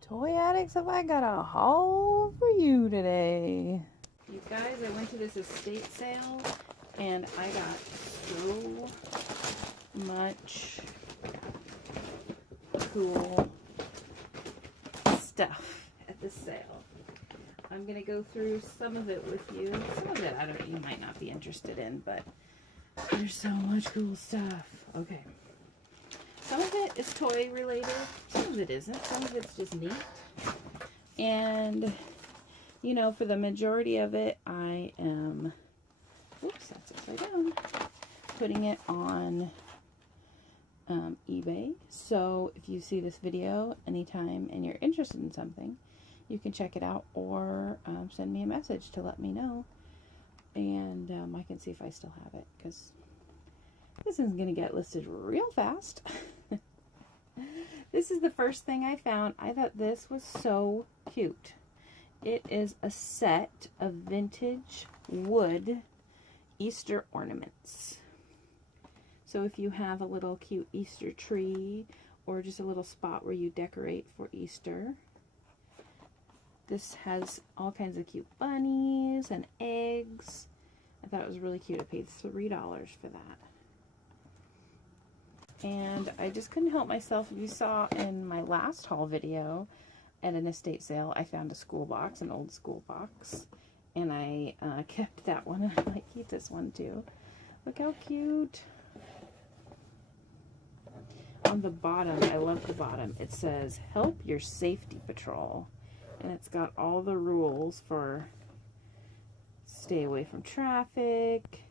Toy addicts, have I got a haul for you today? You guys, I went to this estate sale and I got so much cool stuff at this sale. I'm gonna go through some of it with you. Some of it you might not be interested in, but there's so much cool stuff. Okay. Some of it is toy related, some of it isn't, some of it's just neat. And, you know, for the majority of it, I am, oops, that's upside down, putting it on eBay. So if you see this video anytime and you're interested in something, you can check it out or send me a message to let me know. And I can see if I still have it, because this is going to get listed real fast. This is the first thing I found. I thought this was so cute. It is a set of vintage wood Easter ornaments. So if you have a little cute Easter tree or just a little spot where you decorate for Easter, this has all kinds of cute bunnies and eggs. I thought it was really cute. I paid $3 for that. And I just couldn't help myself. If you saw in my last haul video at an estate sale, I found a school box, an old school box. And I kept that one, and I might keep this one too. Look how cute. On the bottom, I love the bottom, it says, "Help your safety patrol." And it's got all the rules for stay away from traffic,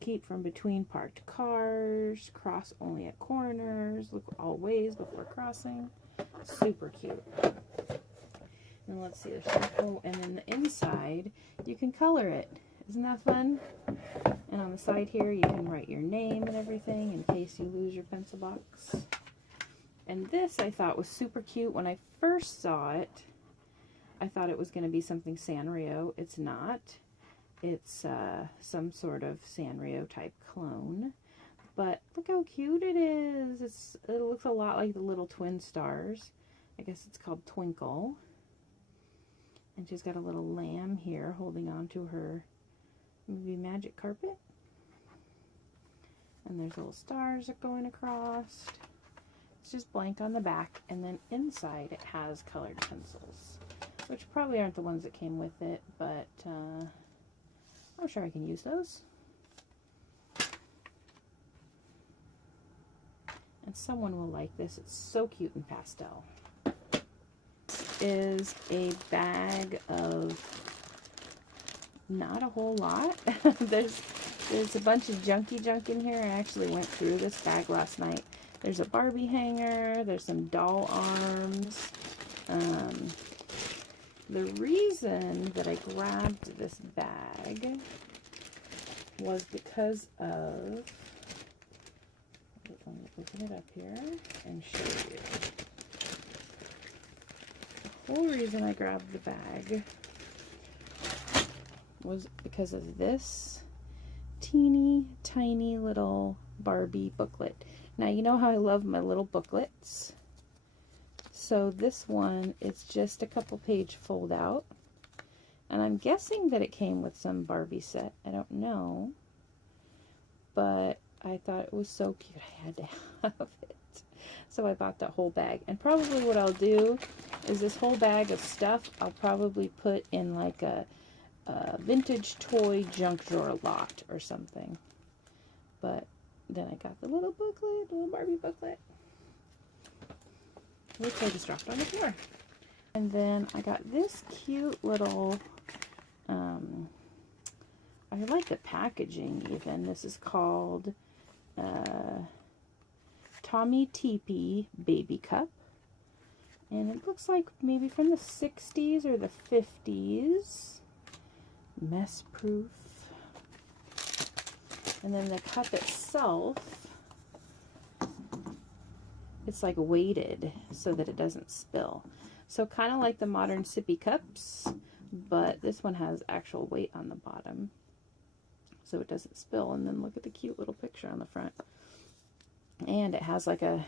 keep from between parked cars, cross only at corners, look all ways before crossing. Super cute. And let's see, there's some, oh, and then the inside, you can color it. Isn't that fun? And on the side here, you can write your name and everything in case you lose your pencil box. And this I thought was super cute. When I first saw it, I thought it was going to be something Sanrio. It's not. It's some sort of Sanrio type clone. But look how cute it is. It looks a lot like the little twin stars. I guess it's called Twinkle. And she's got a little lamb here holding on to her maybe magic carpet. And there's little stars that going across. It's just blank on the back, and then inside it has colored pencils, which probably aren't the ones that came with it, but I'm sure I can use those. And someone will like this. It's so cute in pastel. This is a bag of not a whole lot. There's a bunch of junky junk in here. I actually went through this bag last night. There's a Barbie hanger. There's some doll arms. The reason that I grabbed this bag was because of, let me open it up here and show you. The whole reason I grabbed the bag was because of this teeny tiny little Barbie booklet. Now, you know how I love my little booklets. So this one, it's just a couple page fold out. And I'm guessing that it came with some Barbie set. I don't know. But I thought it was so cute. I had to have it. So I bought that whole bag. And probably what I'll do is this whole bag of stuff, I'll probably put in like a vintage toy junk drawer lot or something. But then I got the little booklet, little Barbie booklet, which I just dropped on the floor. And then I got this cute little, I like the packaging even. This is called Tommy Teepee Baby Cup. And it looks like maybe from the 60s or the 50s. Mess proof. And then the cup itself, it's like weighted so that it doesn't spill. So kind of like the modern sippy cups, but this one has actual weight on the bottom so it doesn't spill. And then look at the cute little picture on the front. And it has like a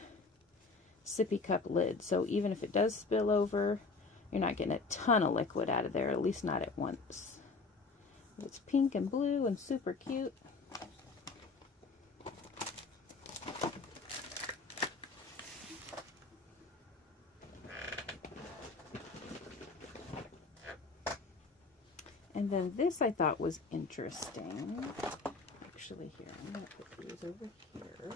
sippy cup lid, so even if it does spill over, you're not getting a ton of liquid out of there, at least not at once. It's pink and blue and super cute. And then this I thought was interesting. Actually, here, I'm going to put these over here.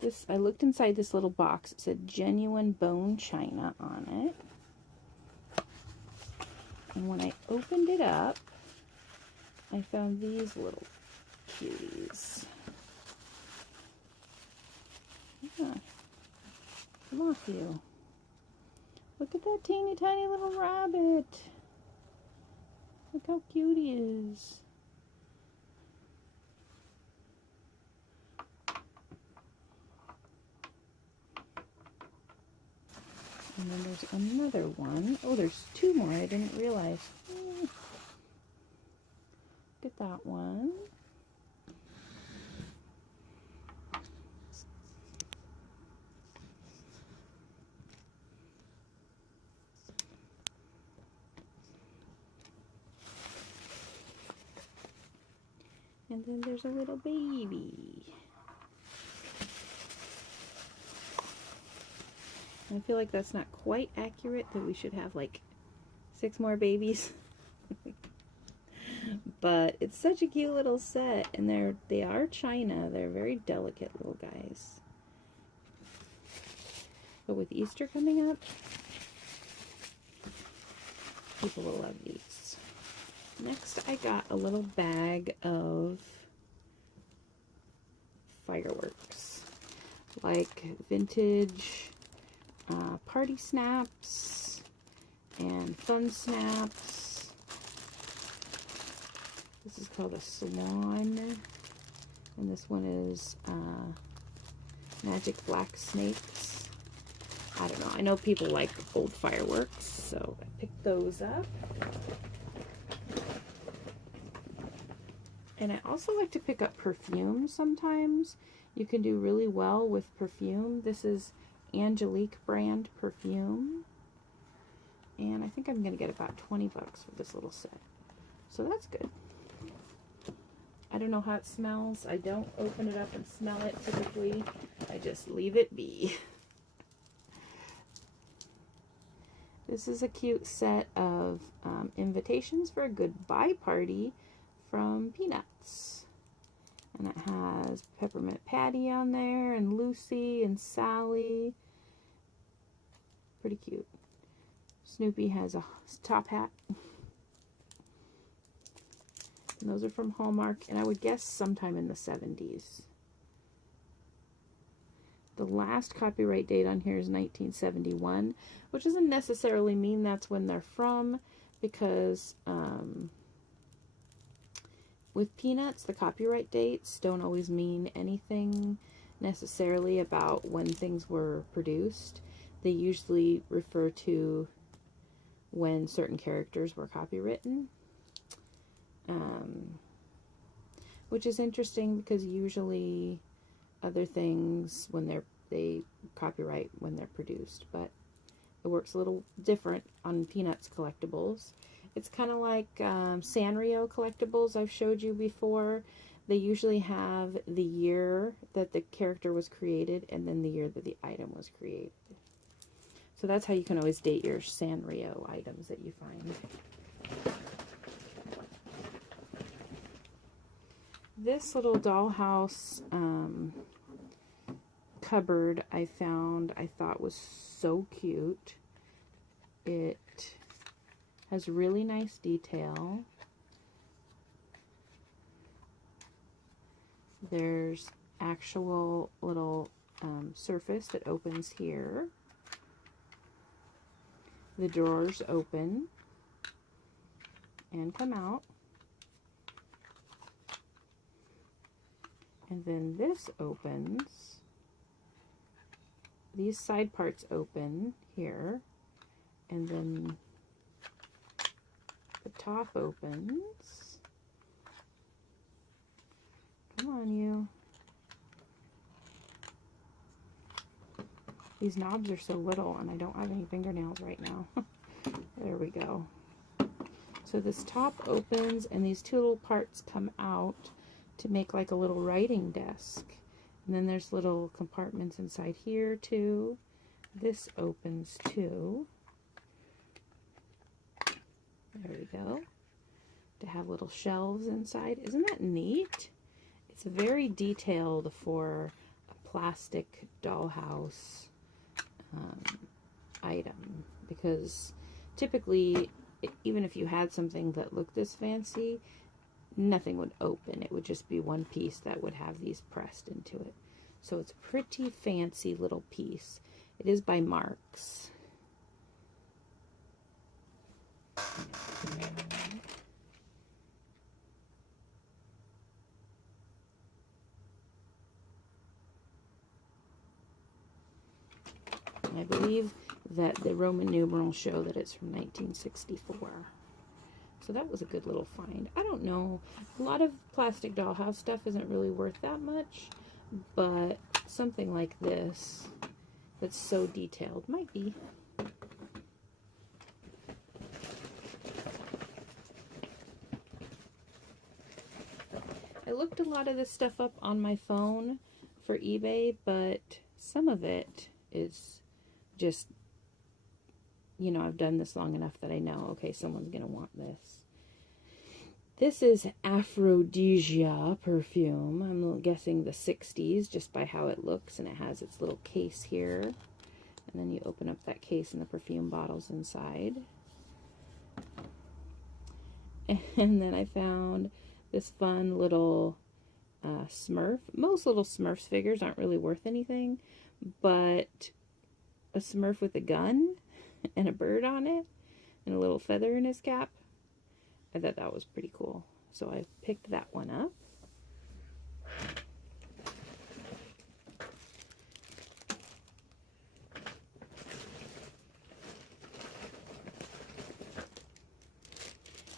This, I looked inside this little box. It said genuine bone china on it. And when I opened it up, I found these little cuties. Yeah. Come off you. Look at that teeny tiny little rabbit. Look how cute he is. And then there's another one. Oh, there's two more. I didn't realize. Look at that one. And then there's a little baby. I feel like that's not quite accurate, that we should have like 6 more babies. But it's such a cute little set, and they are china. They're very delicate little guys. But with Easter coming up, people will love these. Next, I got a little bag of fireworks, like vintage party snaps and fun snaps. This is called a swan, and this one is magic black snakes. I don't know. I know people like old fireworks, so I picked those up. And I also like to pick up perfume sometimes. You can do really well with perfume. This is Angelique brand perfume. And I think I'm going to get about 20 bucks for this little set. So that's good. I don't know how it smells. I don't open it up and smell it typically. I just leave it be. This is a cute set of invitations for a goodbye party from Peanuts. And it has Peppermint Patty on there, and Lucy and Sally. Pretty cute. Snoopy has a top hat. And those are from Hallmark, and I would guess sometime in the 70's. The last copyright date on here is 1971, which doesn't necessarily mean that's when they're from, because with Peanuts, the copyright dates don't always mean anything necessarily about when things were produced. They usually refer to when certain characters were copywritten, which is interesting because usually other things when they copyright when they're produced, but it works a little different on Peanuts collectibles. It's kind of like Sanrio collectibles I've showed you before. They usually have the year that the character was created and then the year that the item was created. So that's how you can always date your Sanrio items that you find. This little dollhouse cupboard I found, I thought was so cute. It has really nice detail. There's actual little surface that opens here. The drawers open and come out. And then this opens. These side parts open here. And then the top opens. These knobs are so little, and I don't have any fingernails right now. There we go. So this top opens, and these two little parts come out to make like a little writing desk. And then there's little compartments inside here too. This opens too. There we go. To have little shelves inside. Isn't that neat? It's very detailed for a plastic dollhouse item, because typically, even if you had something that looked this fancy, nothing would open. It would just be one piece that would have these pressed into it. So it's a pretty fancy little piece. It is by Marks. I believe that the Roman numerals show that it's from 1964. So that was a good little find. I don't know. A lot of plastic dollhouse stuff isn't really worth that much, but something like this that's so detailed might be. I looked a lot of this stuff up on my phone for eBay, but some of it is just, you know, I've done this long enough that I know, okay, someone's going to want this. This is Aphrodisia perfume. I'm guessing the 60s just by how it looks, and it has its little case here. And then you open up that case and the perfume bottle's inside. And then I found this fun little Smurf. Most little Smurfs figures aren't really worth anything, but a Smurf with a gun and a bird on it and a little feather in his cap, I thought that was pretty cool. So I picked that one up.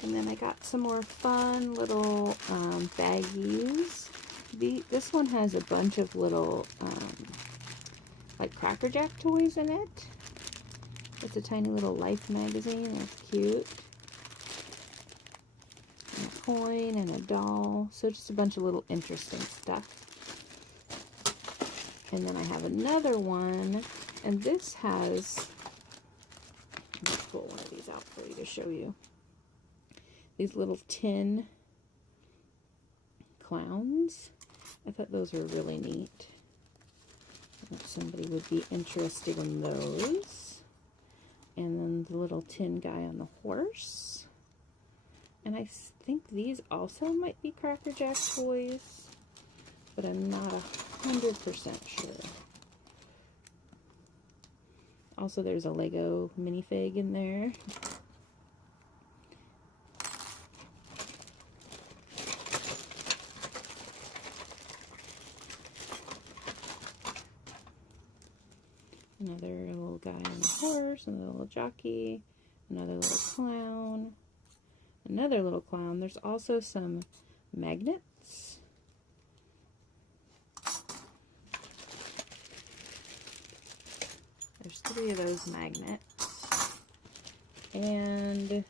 And then I got some more fun little baggies. This one has a bunch of little like Cracker Jack toys in it. It's a tiny little Life magazine. That's cute. And a coin and a doll. So just a bunch of little interesting stuff. And then I have another one. And this has... Let me pull one of these out for you to show you. These little tin clowns. I thought those were really neat. If somebody would be interested in those. And then the little tin guy on the horse. And I think these also might be Cracker Jack toys, but I'm not 100% sure. Also, there's a Lego minifig in there. Another little guy on the horse, another little jockey, another little clown, another little clown. There's also some magnets. There's 3 of those magnets. And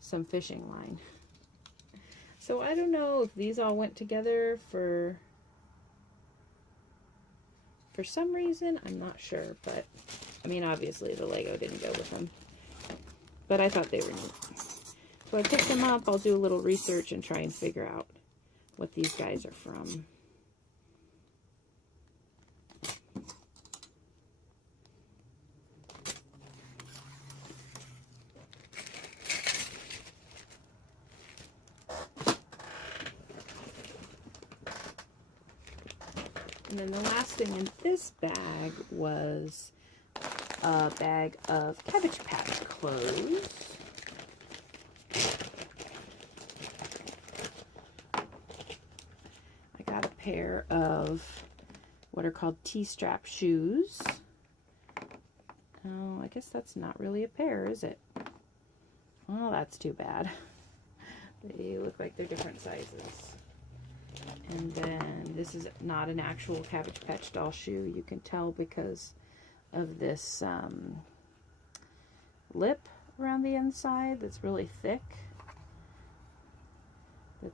some fishing line. So I don't know if these all went together for some reason. I'm not sure, but I mean, obviously the Lego didn't go with them, but I thought they were neat. So I picked them up. I'll do a little research and try and figure out what these guys are from. And then the last thing in this bag was a bag of Cabbage Patch clothes. I got a pair of what are called T-strap shoes. Oh, I guess that's not really a pair, is it? Oh, that's too bad. They look like they're different sizes. And then this is not an actual Cabbage Patch doll shoe. You can tell because of this lip around the inside that's really thick.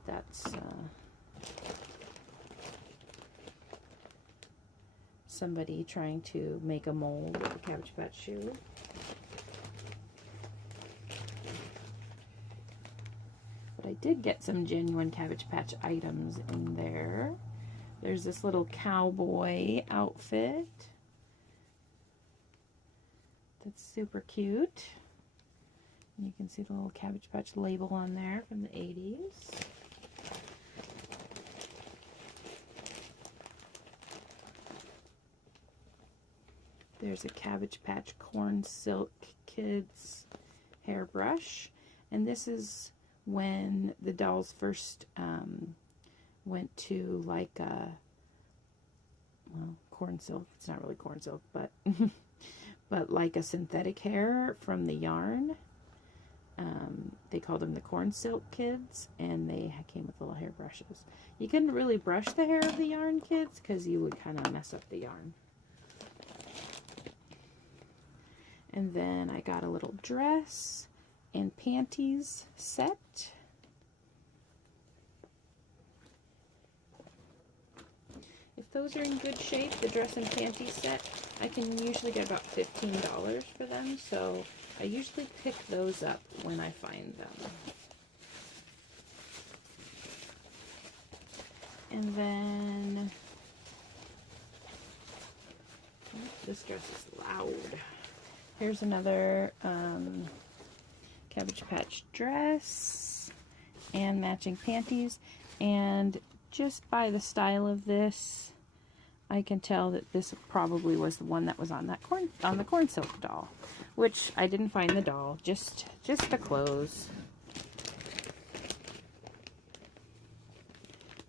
That's somebody trying to make a mold of a Cabbage Patch shoe. But I did get some genuine Cabbage Patch items in there. There's this little cowboy outfit that's super cute. You can see the little Cabbage Patch label on there from the 80's. There's a Cabbage Patch Corn Silk Kids hairbrush. And this is when the dolls first went to like a, well, corn silk. It's not really corn silk, but but like a synthetic hair from the yarn. They called them the Corn Silk Kids, and they came with little hairbrushes. You couldn't really brush the hair of the yarn kids because you would kind of mess up the yarn. And then I got a little dress and panties set. If those are in good shape, the dress and panties set, I can usually get about $15 for them, so I usually pick those up when I find them. And then, oh, this dress is loud. Here's another Cabbage Patch dress and matching panties. And just by the style of this, I can tell that this probably was the one that was on that the corn silk doll, which I didn't find the doll, just the clothes.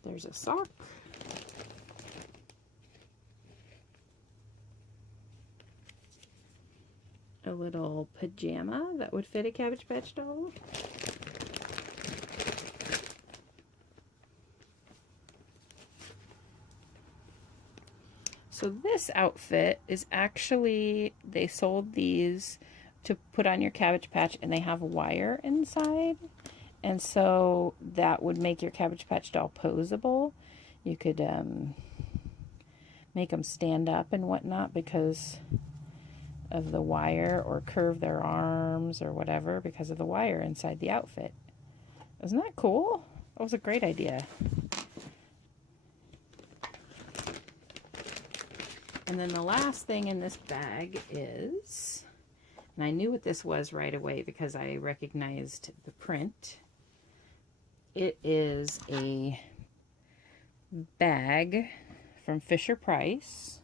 There's a sock. A little pajama that would fit a Cabbage Patch doll. So this outfit is actually, they sold these to put on your Cabbage Patch, and they have a wire inside. And so that would make your Cabbage Patch doll posable. You could make them stand up and whatnot because of the wire, or curve their arms or whatever because of the wire inside the outfit. Isn't that cool? That was a great idea. And then the last thing in this bag is, and I knew what this was right away because I recognized the print. It is a bag from Fisher-Price.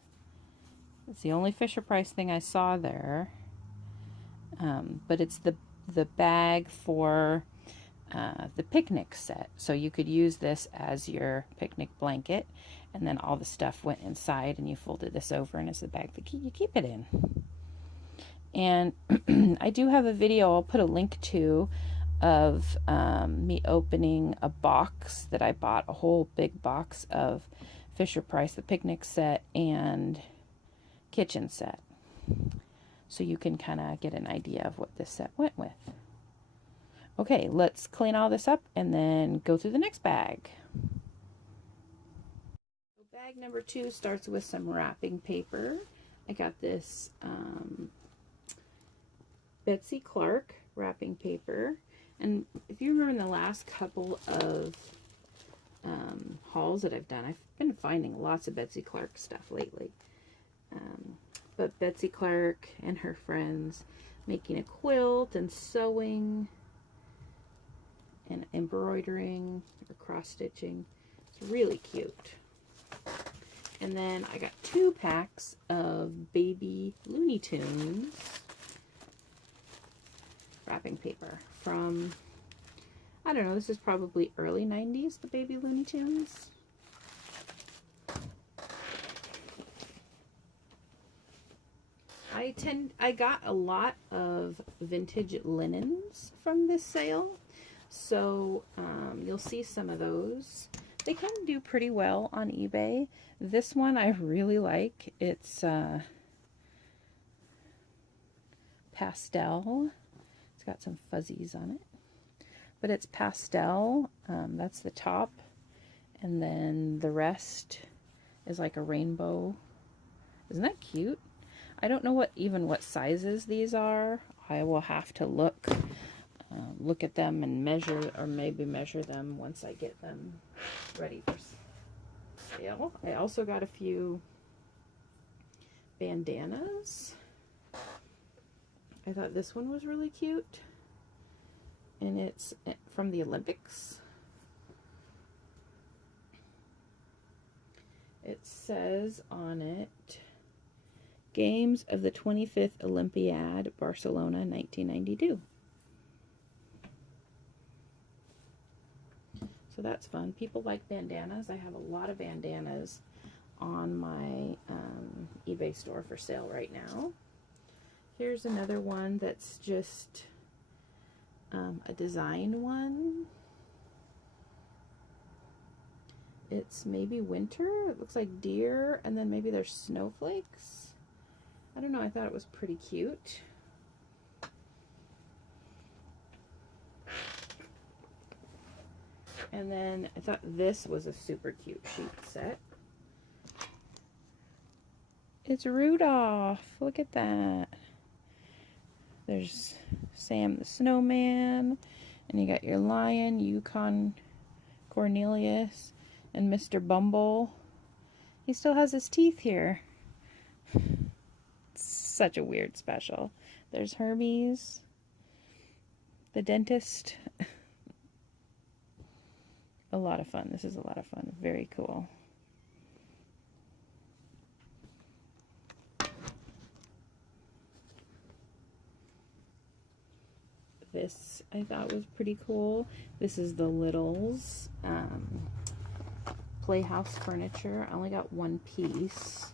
It's the only Fisher-Price thing I saw there. But it's the bag for the picnic set. So you could use this as your picnic blanket, and then all the stuff went inside, and you folded this over, and it's the bag that you keep it in. And I do have a video I'll put a link to of me opening a box that I bought, a whole big box of Fisher-Price, the picnic set and kitchen set. So you can kind of get an idea of what this set went with. Okay, let's clean all this up and then go through the next bag. Bag number 2 starts with some wrapping paper. I got this Betsy Clark wrapping paper. And if you remember in the last couple of hauls that I've done, I've been finding lots of Betsy Clark stuff lately. But Betsy Clark and her friends making a quilt and sewing and embroidering or cross-stitching. It's really cute. And then I got 2 packs of baby Looney Tunes wrapping paper from, I don't know, this is probably early 90's, the baby Looney Tunes. I got a lot of vintage linens from this sale, so you'll see some of those. They can do pretty well on eBay. This one I really like. It's pastel. It's got some fuzzies on it, but it's pastel. That's the top, and then the rest is like a rainbow. Isn't that cute? I don't know what sizes these are. I will have to look at them and measure, or maybe measure them once I get them ready for sale. I also got a few bandanas. I thought this one was really cute, and it's from the Olympics. It says on it, Games of the 25th Olympiad, Barcelona, 1992. So that's fun. People like bandanas. I have a lot of bandanas on my eBay store for sale right now. Here's another one that's just a design one. It's maybe winter. It looks like deer, and then maybe there's snowflakes. I don't know. I thought it was pretty cute. And then I thought this was a super cute sheet set. It's Rudolph. Look at that. There's Sam the Snowman, and you got your lion, Yukon Cornelius, and Mr. Bumble. He still has his teeth here. It's such a weird special. There's Hermes, the dentist. A lot of fun. This is a lot of fun. Very cool. This I thought was pretty cool. This is the Littles Playhouse furniture. I only got one piece.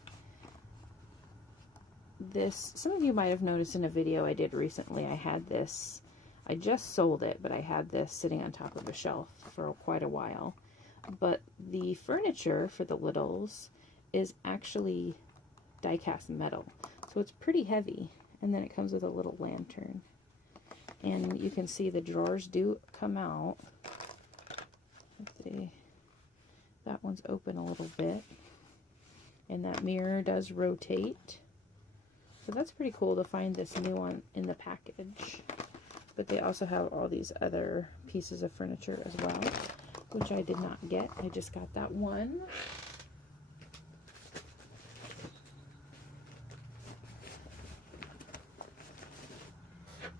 This, some of you might have noticed in a video I did recently, I had this, I just sold it, but I had this sitting on top of a shelf for quite a while. But the furniture for the Littles is actually die-cast metal, so it's pretty heavy. And then it comes with a little lantern. And you can see the drawers do come out. Let's see. That one's open a little bit. And that mirror does rotate. So that's pretty cool to find this new one in the package. But they also have all these other pieces of furniture as well, which I did not get. I just got that one.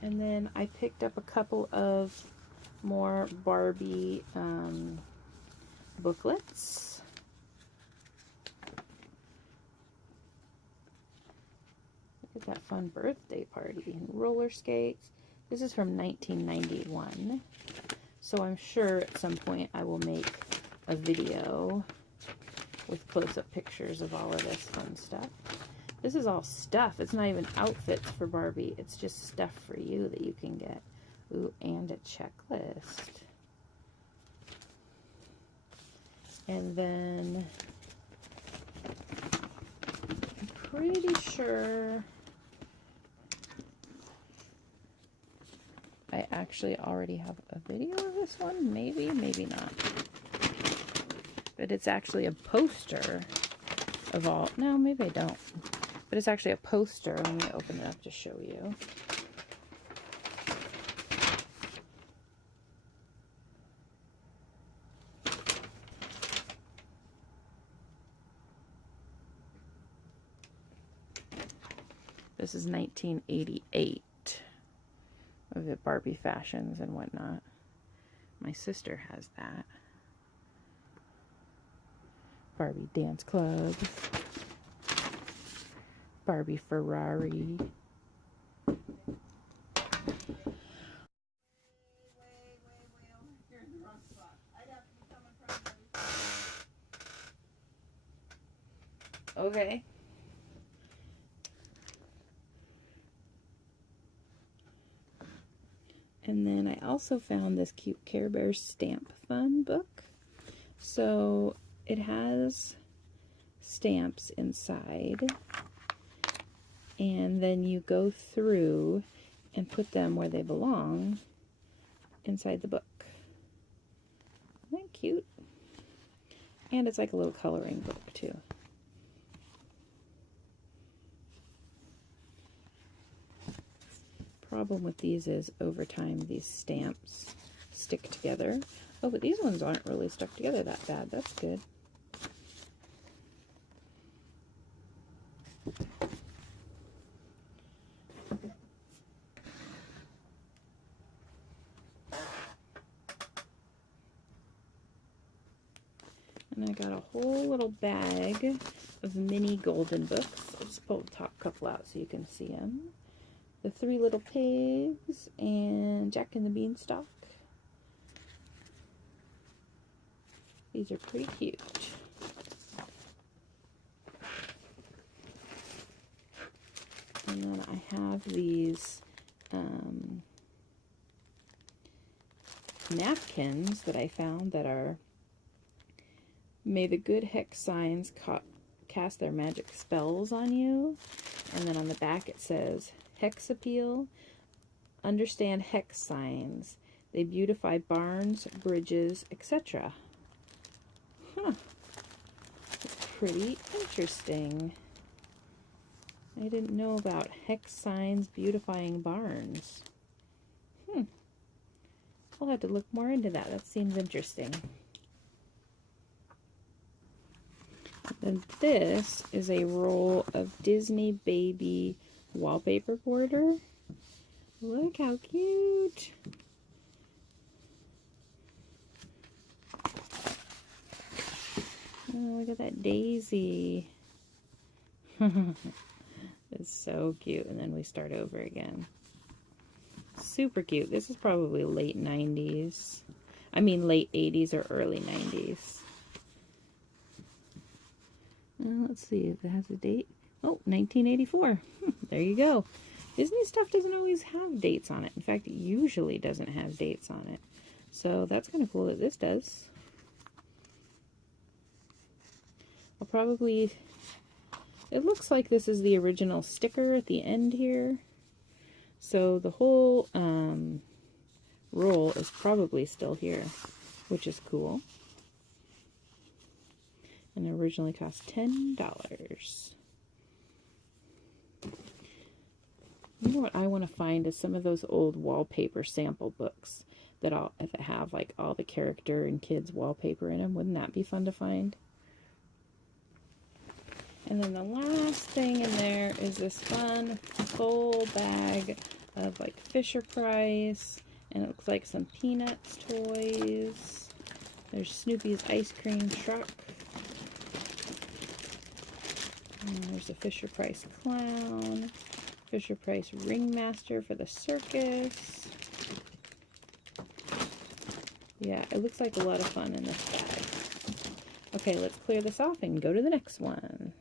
And then I picked up a couple of more Barbie booklets. Look at that fun birthday party and roller skates. This is from 1991. So I'm sure at some point I will make a video with close-up pictures of all of this fun stuff. This is all stuff. It's not even outfits for Barbie. It's just stuff for you that you can get. Ooh, and a checklist. And then I'm pretty sure I actually already have a video of this one. Maybe, maybe not. But it's actually a poster of all. No, maybe I don't. But it's actually a poster. Let me open it up to show you. This is 1988 of the Barbie fashions and whatnot. My sister has that. Barbie Dance Club. Barbie Ferrari. Okay. And then I also found this cute Care Bears Stamp Fun book. So it has stamps inside. and then you go through and put them where they belong inside the book. Isn't that cute? And it's like a little coloring book too. Problem with these is over time these stamps stick together. Oh, but these ones aren't really stuck together that bad. That's good. And I got a whole little bag of mini golden books. I'll just pull the top couple out so you can see them. The Three Little Pigs and Jack and the Beanstalk. These are pretty cute. And then I have these napkins that I found that are "May the good hex signs cast their magic spells on you." And then on the back it says, "Hex appeal, understand hex signs. They beautify barns, bridges, etc." Huh. That's pretty interesting. I didn't know about hex signs beautifying barns. I'll have to look more into that. That seems interesting. Then this is a roll of Disney baby wallpaper border. Look how cute. Oh, look at that daisy. It's so cute. And then we start over again. Super cute. This is probably late 90s. I mean late 80s or early 90s. Let's see if it has a date. Oh, 1984. There you go. Disney stuff doesn't always have dates on it. In fact, it usually doesn't have dates on it. So that's kind of cool that this does. I'll probably... It looks like this is the original sticker at the end here. So the whole roll is probably still here, which is cool. And it originally cost $10. You know what I want to find is some of those old wallpaper sample books that have like all the character and kids wallpaper in them. Wouldn't that be fun to find? And then the last thing in there is this fun full bag of like Fisher Price, and it looks like some Peanuts toys. There's Snoopy's ice cream truck. And there's a Fisher Price clown, Fisher Price ringmaster for the circus. Yeah, it looks like a lot of fun in this bag. Okay, let's clear this off and go to the next one.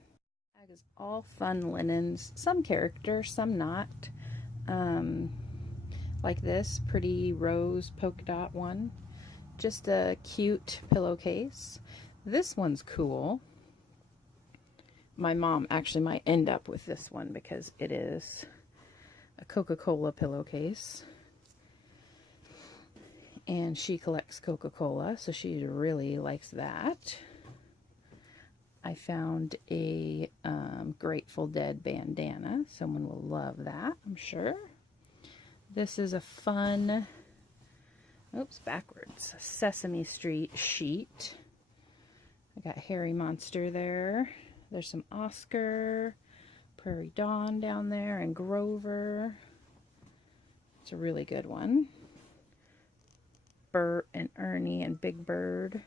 Bag is all fun linens, some character, some not. Like this pretty rose polka dot one. Just a cute pillowcase. This one's cool. My mom actually might end up with this one because it is a Coca-Cola pillowcase. And she collects Coca-Cola, so she really likes that. I found a Grateful Dead bandana. Someone will love that, I'm sure. This is a fun, oops, backwards, Sesame Street sheet. I got Harry Monster there. There's some Oscar, Prairie Dawn down there, and Grover. It's a really good one. Bert and Ernie and Big Bird.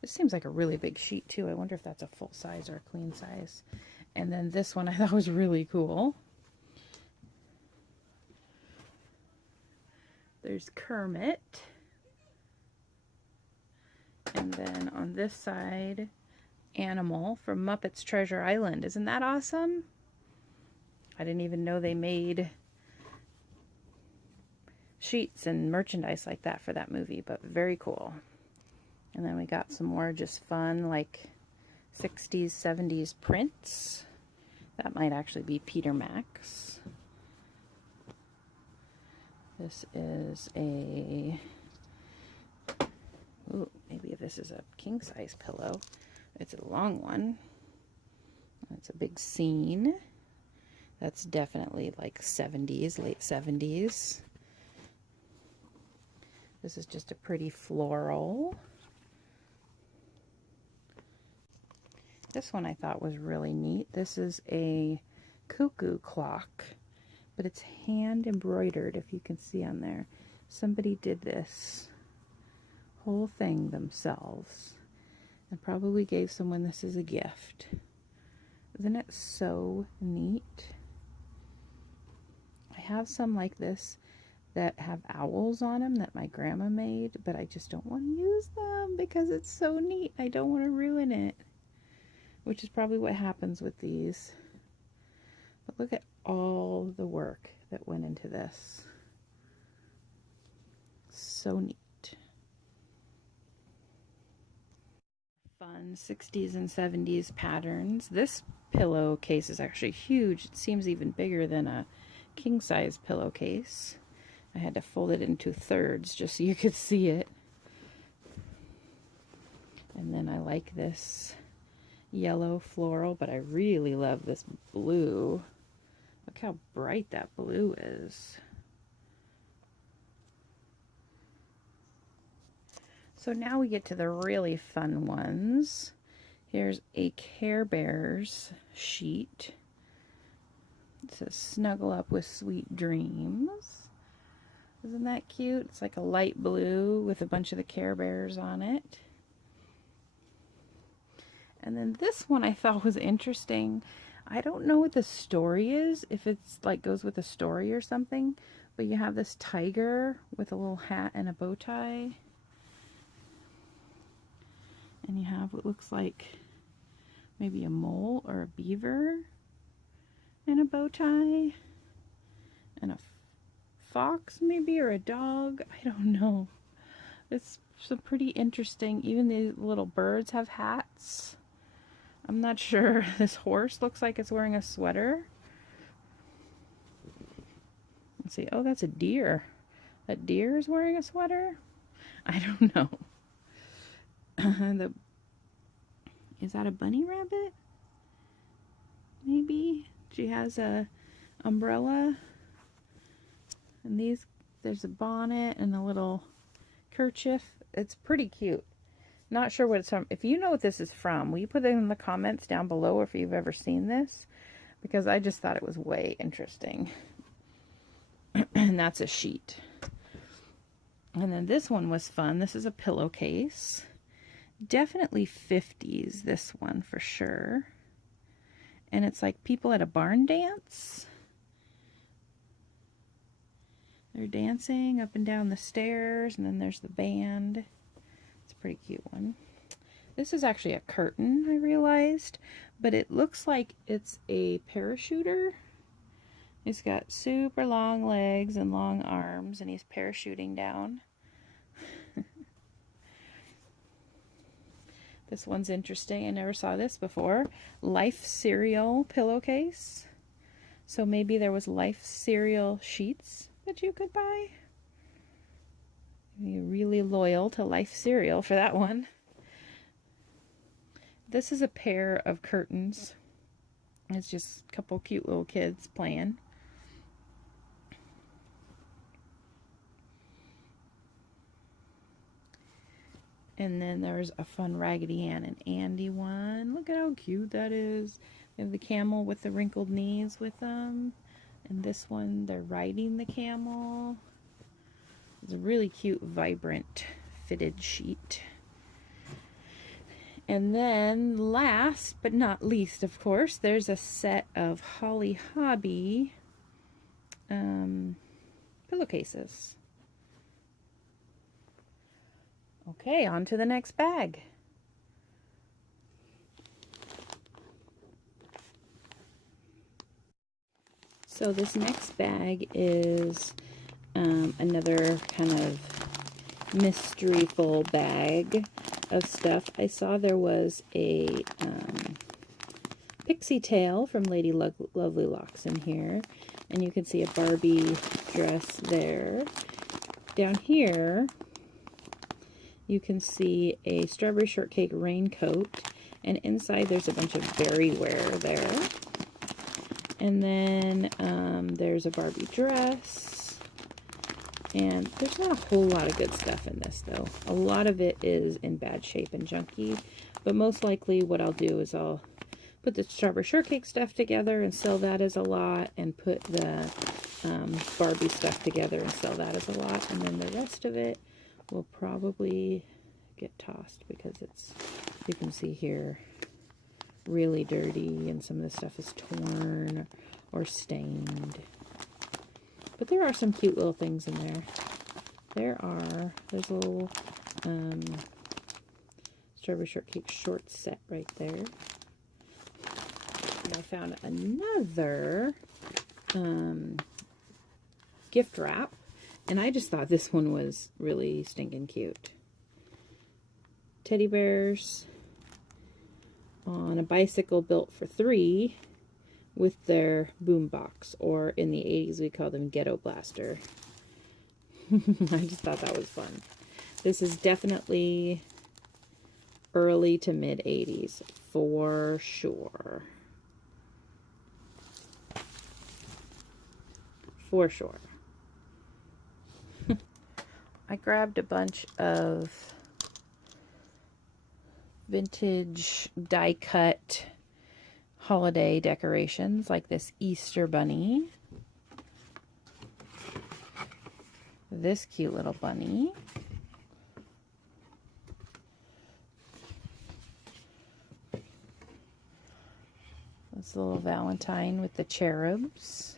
This seems like a really big sheet too. I wonder if that's a full size or a queen size. And then this one I thought was really cool. There's Kermit. And then on this side, Animal from Muppets Treasure Island. Isn't that awesome? I didn't even know they made sheets and merchandise like that for that movie, but very cool. And then we got some more just fun like 60s, 70s prints. That might actually be Peter Max. This is a, ooh, maybe this is a king size pillow. It's a long one. It's a big scene. That's definitely like 70s, late 70s. This is just a pretty floral. This one I thought was really neat. This is a cuckoo clock, but it's hand embroidered, if you can see on there. Somebody did this whole thing themselves and probably gave someone this as a gift. Isn't it so neat? I have some like this that have owls on them that my grandma made, but I just don't want to use them because it's so neat. I don't want to ruin it, which is probably what happens with these. But look at all the work that went into this. So neat. Fun 60s and 70s patterns. This pillowcase is actually huge. It seems even bigger than a king size pillowcase. I had to fold it into thirds just so you could see it. And then I like this yellow floral, but I really love this blue. Look how bright that blue is. So now we get to the really fun ones. Here's a Care Bears sheet. It says snuggle up with sweet dreams. Isn't that cute? It's like a light blue with a bunch of the Care Bears on it. And then this one I thought was interesting. I don't know what the story is, if it's like goes with a story or something, but you have this tiger with a little hat and a bow tie. And you have what looks like maybe a mole or a beaver and a bow tie. And a fox maybe, or a dog. I don't know. It's so pretty interesting. Even the little birds have hats. I'm not sure. This horse looks like it's wearing a sweater. Let's see. Oh, that's a deer. That deer is wearing a sweater? I don't know. Is that a bunny rabbit? Maybe. She has a umbrella. And there's a bonnet and a little kerchief. It's pretty cute. Not sure what it's from. If you know what this is from, will you put it in the comments down below, or if you've ever seen this? Because I just thought it was way interesting. And that's a sheet. And then this one was fun. This is a pillowcase. Definitely 50s, this one for sure. And it's like people at a barn dance. They're dancing up and down the stairs, and then there's the band. It's a pretty cute one. This is actually a curtain, I realized, but it looks like it's a parachuter. He's got super long legs and long arms, and he's parachuting down. This one's interesting. I never saw this before. Life cereal pillowcase. So maybe there was Life cereal sheets that you could buy. You're really loyal to Life cereal for that one. This is a pair of curtains. It's just a couple cute little kids playing. And then there's a fun Raggedy Ann and Andy one. Look at how cute that is. They have the camel with the wrinkled knees with them. And this one, they're riding the camel. It's a really cute, vibrant, fitted sheet. And then last but not least, of course, there's a set of Holly Hobby pillowcases. Okay, on to the next bag. So this next bag is another kind of mysteryful bag of stuff. I saw there was a pixie tail from Lady Lovely Locks in here. And you can see a Barbie dress there. Down here, you can see a strawberry shortcake raincoat. And inside there's a bunch of berryware there. And then there's a Barbie dress. And there's not a whole lot of good stuff in this, though. A lot of it is in bad shape and junky. But most likely what I'll do is I'll put the strawberry shortcake stuff together and sell that as a lot. And put the Barbie stuff together and sell that as a lot. And then the rest of it will probably get tossed because it's, you can see here, really dirty, and some of the stuff is torn or stained. But there are some cute little things in there. There's a little strawberry shortcake short set right there. And I found another gift wrap, and I just thought this one was really stinking cute. Teddy bears on a bicycle built for 3 with their boombox, or in the 80s we call them ghetto blaster. I just thought that was fun. This is definitely early to mid 80s for sure. For sure. I grabbed a bunch of vintage die-cut holiday decorations, like this Easter bunny, this cute little bunny, this little Valentine with the cherubs,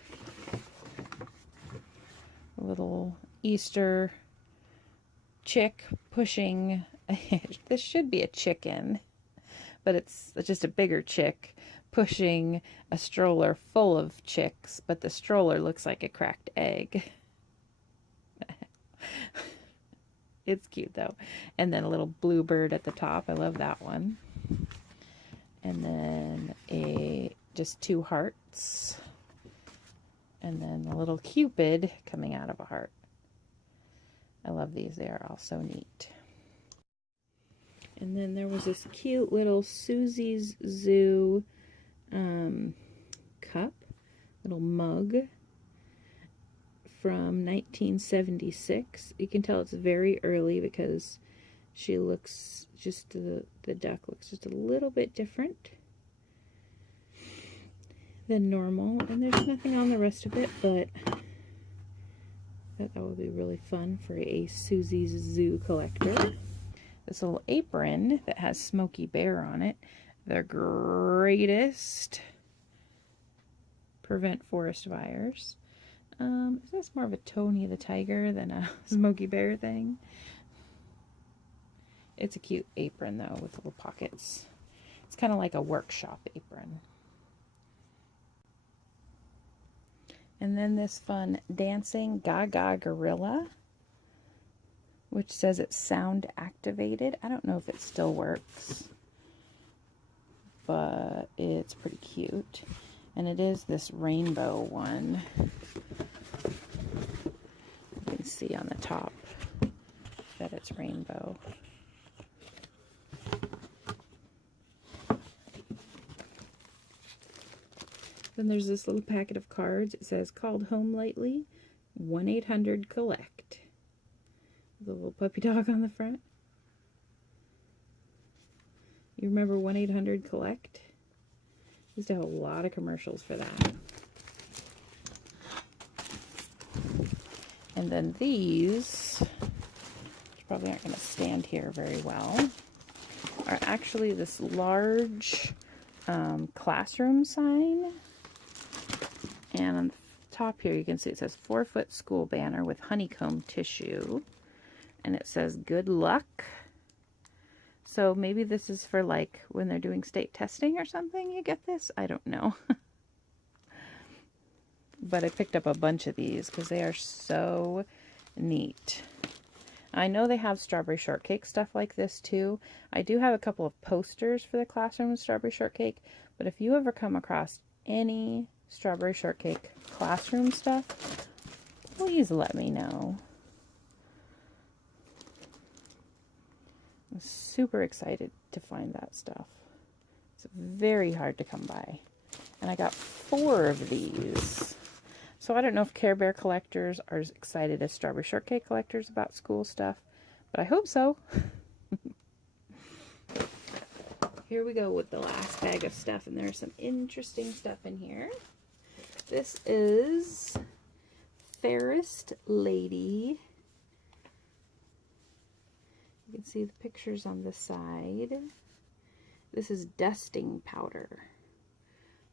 a little Easter chick pushing, this should be a chicken, but it's just a bigger chick pushing a stroller full of chicks, but the stroller looks like a cracked egg. It's cute though. And then a little bluebird at the top. I love that one. And then just 2 hearts. And then a little Cupid coming out of a heart. I love these. They are all so neat. And then there was this cute little Susie's Zoo cup, little mug from 1976. You can tell it's very early because she looks just, the duck looks just a little bit different than normal. And there's nothing on the rest of it, but that would be really fun for a Susie's Zoo collector. This little apron that has Smokey Bear on it. The greatest prevent forest fires. Is this more of a Tony the Tiger than a Smokey Bear thing? It's a cute apron though with little pockets. It's kind of like a workshop apron. And then this fun dancing Gaga gorilla, which says it's sound activated. I don't know if it still works, but it's pretty cute. And it is this rainbow one. You can see on the top that it's rainbow. Then there's this little packet of cards. It says, called home lately, 1-800-COLLECT. The little puppy dog on the front. You remember 1-800-COLLECT? Used to have a lot of commercials for that. And then these, which probably aren't going to stand here very well, are actually this large classroom sign. And on the top here you can see it says 4-foot school banner with honeycomb tissue. And it says good luck. So maybe this is for like when they're doing state testing or something, you get this? I don't know. But I picked up a bunch of these because they are so neat. I know they have strawberry shortcake stuff like this too. I do have a couple of posters for the classroom strawberry shortcake, but if you ever come across any strawberry shortcake classroom stuff, please let me know. I'm super excited to find that stuff. It's very hard to come by. And I got 4 of these. So I don't know if Care Bear collectors are as excited as strawberry shortcake collectors about school stuff, but I hope so. Here we go with the last bag of stuff, and there's some interesting stuff in here. This is Fairest Lady. You can see the pictures on the side. This is dusting powder.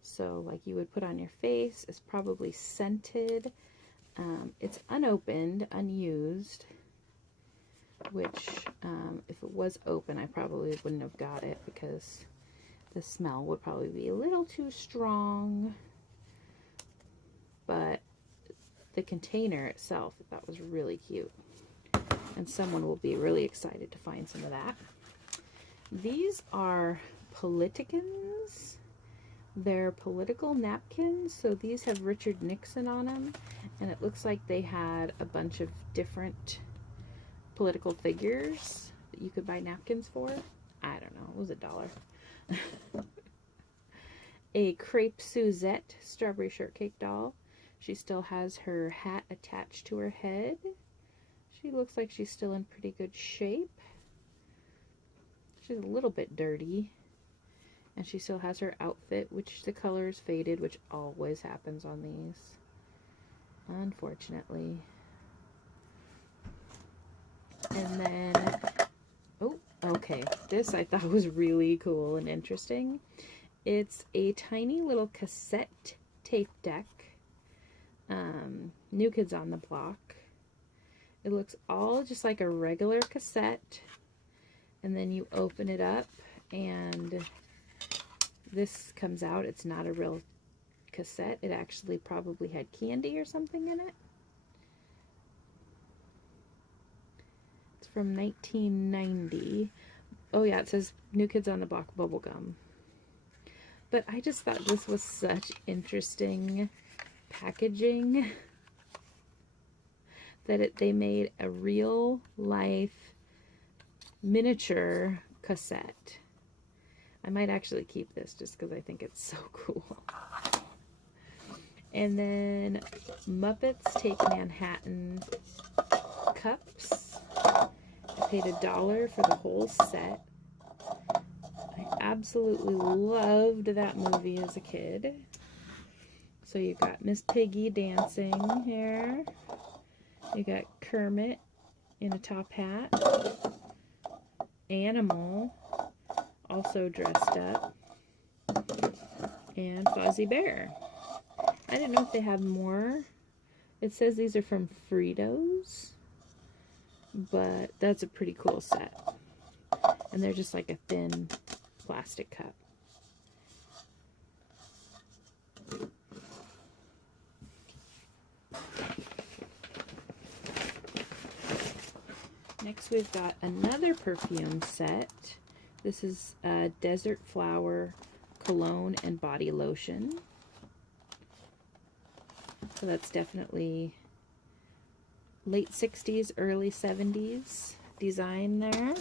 So like you would put on your face. It's probably scented. It's unopened, unused, which if it was open, I probably wouldn't have got it because the smell would probably be a little too strong. But the container itself, I thought was really cute. And someone will be really excited to find some of that. These are politicans. They're political napkins. So these have Richard Nixon on them. And it looks like they had a bunch of different political figures that you could buy napkins for. I don't know. It was $1. A Crepe Suzette strawberry shortcake doll. She still has her hat attached to her head. She looks like she's still in pretty good shape. She's a little bit dirty. And she still has her outfit, which the color is faded, which always happens on these, unfortunately. And then, oh, okay. This I thought was really cool and interesting. It's a tiny little cassette tape deck. New Kids on the Block. It looks all just like a regular cassette, and then you open it up and this comes out. It's not a real cassette. It actually probably had candy or something in it. It's from 1990. Oh yeah, it says New Kids on the Block bubblegum. But I just thought this was such interesting packaging that they made a real life miniature cassette. I might actually keep this just because I think it's so cool. And then Muppets Take Manhattan cups. I paid $1 for the whole set. I absolutely loved that movie as a kid. So you've got Miss Piggy dancing here. You got Kermit in a top hat. Animal also dressed up. And Fozzie Bear. I didn't know if they had more. It says these are from Fritos. But that's a pretty cool set. And they're just like a thin plastic cup. Next we've got another perfume set. This is Desert Flower Cologne and Body Lotion. So that's definitely late 60s, early 70s design there.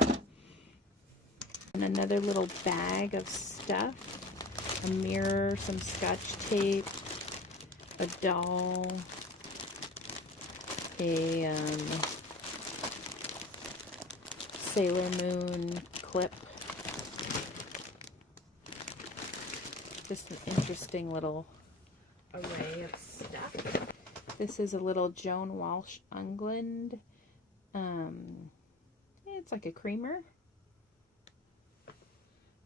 And another little bag of stuff. A mirror, some scotch tape, a doll, a Sailor Moon clip. Just an interesting little array of stuff. This is a little Joan Walsh Ungland. It's like a creamer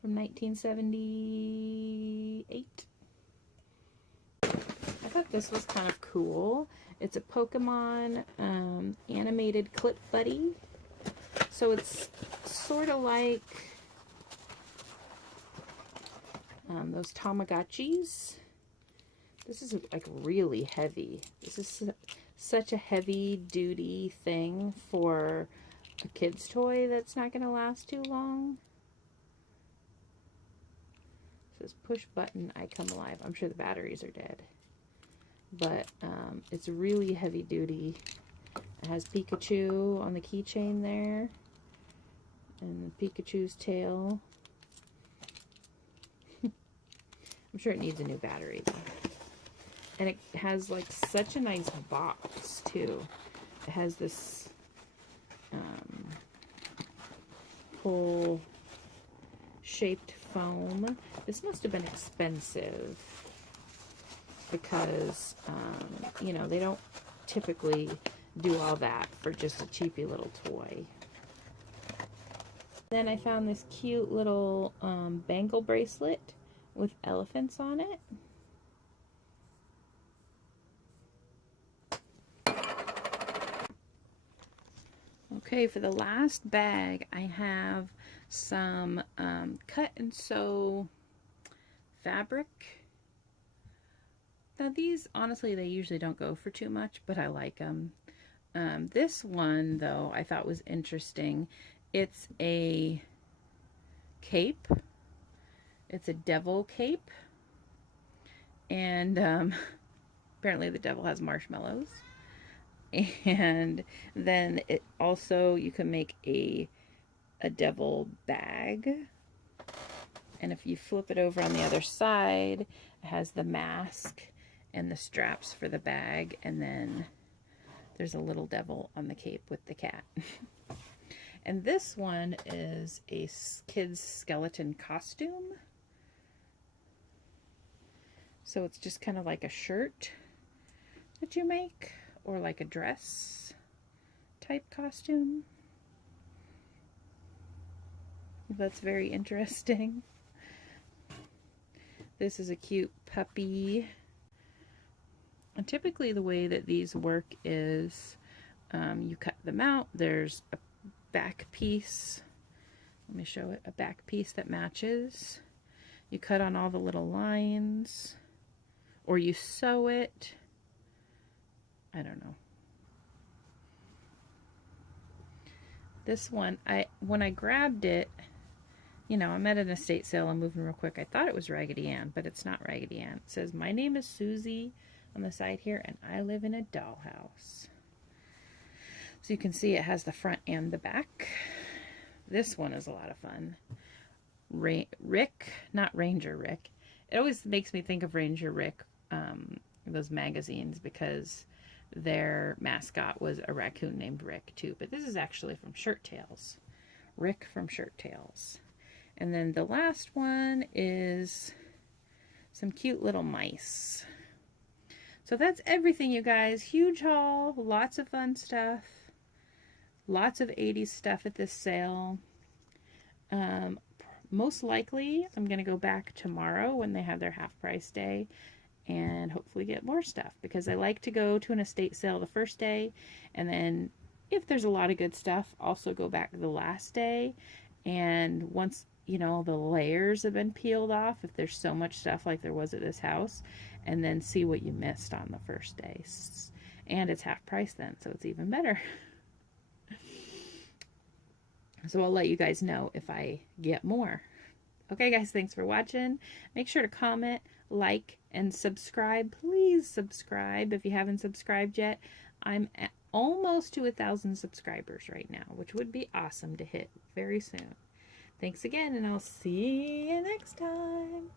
from 1978. I thought this was kind of cool. It's a Pokemon animated clip buddy. So it's sort of like those Tamagotchis. This is like really heavy. This is such a heavy duty thing for a kid's toy that's not going to last too long. It says push button, I come alive. I'm sure the batteries are dead. But it's really heavy duty. It has Pikachu on the keychain there. And Pikachu's tail. I'm sure it needs a new battery though. And it has like such a nice box too. It has this whole shaped foam. This must have been expensive because you know, they don't typically do all that for just a cheapy little toy. Then I found this cute little bangle bracelet with elephants on it. Okay, for the last bag, I have some cut and sew fabric. Now these, honestly, they usually don't go for too much, but I like them. This one, though, I thought was interesting. It's a cape. It's a devil cape. And apparently the devil has marshmallows. And then it also, you can make a devil bag. And if you flip it over on the other side, it has the mask and the straps for the bag. And then there's a little devil on the cape with the cat. And this one is a kid's skeleton costume. So it's just kind of like a shirt that you make, or like a dress type costume. That's very interesting. This is a cute puppy. And typically the way that these work is you cut them out. There's a back piece. Let me show it. A back piece that matches. You cut on all the little lines, or you sew it. I don't know. This one, when I grabbed it, you know, I'm at an estate sale, I'm moving real quick. I thought it was Raggedy Ann, but it's not Raggedy Ann. It says, "My name is Susie" on the side here, and I live in a dollhouse. So you can see it has the front and the back. This one is a lot of fun. Rick, not Ranger Rick. It always makes me think of Ranger Rick, those magazines, because their mascot was a raccoon named Rick too. But this is actually from Shirt Tales. Rick from Shirt Tales. And then the last one is some cute little mice. So that's everything, you guys. Huge haul, lots of fun stuff. Lots of 80s stuff at this sale. Most likely, I'm going to go back tomorrow when they have their half price day and hopefully get more stuff, because I like to go to an estate sale the first day, and then if there's a lot of good stuff, also go back the last day. And once, you know, the layers have been peeled off, if there's so much stuff like there was at this house, and then see what you missed on the first day. And it's half price then, so it's even better. So I'll let you guys know if I get more. Okay, guys, thanks for watching. Make sure to comment, like, and subscribe. Please subscribe if you haven't subscribed yet. I'm at almost to 1,000 subscribers right now, which would be awesome to hit very soon. Thanks again, and I'll see you next time.